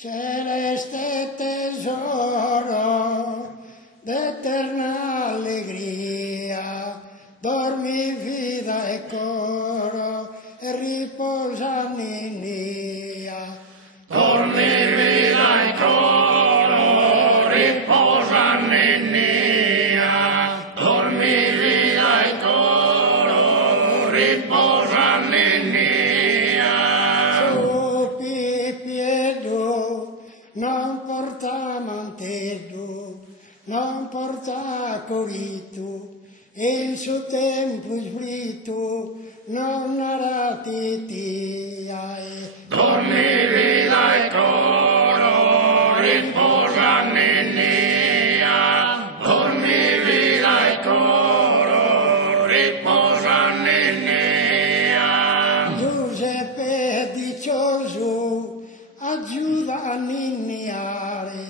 celeste tesoro d'eterna allegria, dormi vida e coro e riposa Ninnia. Dormi vida e coro, riposa Ninnia. Dormi vida e coro, riposa Ninnia. Su pipiedo, non porta mantello, non porta corito, in suo tempo sbrito non era titia. Dormi vida e coro, riposa Ninnia. Dormi vida e coro, riposa Ninnia. Giuseppe dicioso aiuta a ninniare,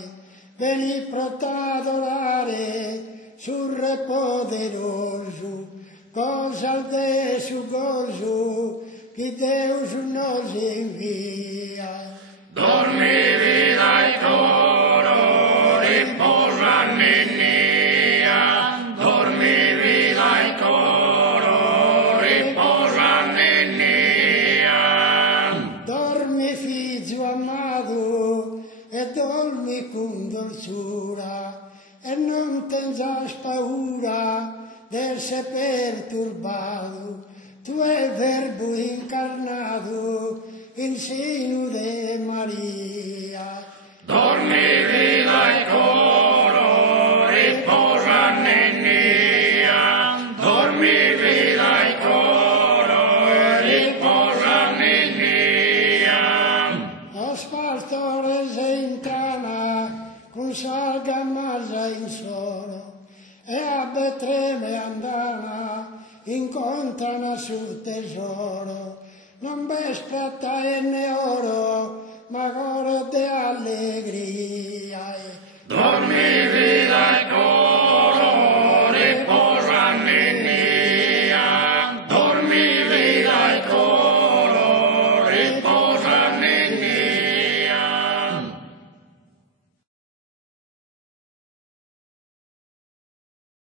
veni protadolare sul re poderoso, cosa al de su gozo, che Deus nos invia. Dormi vida e coro, riposa Ninnia. Dormi vida e coro, riposa Ninnia. Dormi figlio amato e dormi con dolçura e non tengas paura d'esse perturbado. Tu è il verbo incarnato in seno de Maria. Dormi vida e coro, riposa Ninnia. Dormi vida e coro, riposa Ninnia. Los pastores en Cana consalga masa in solo e a Betlemme andana incontrano sul tesoro. Non bestata e ne oro, ma coro de allegria.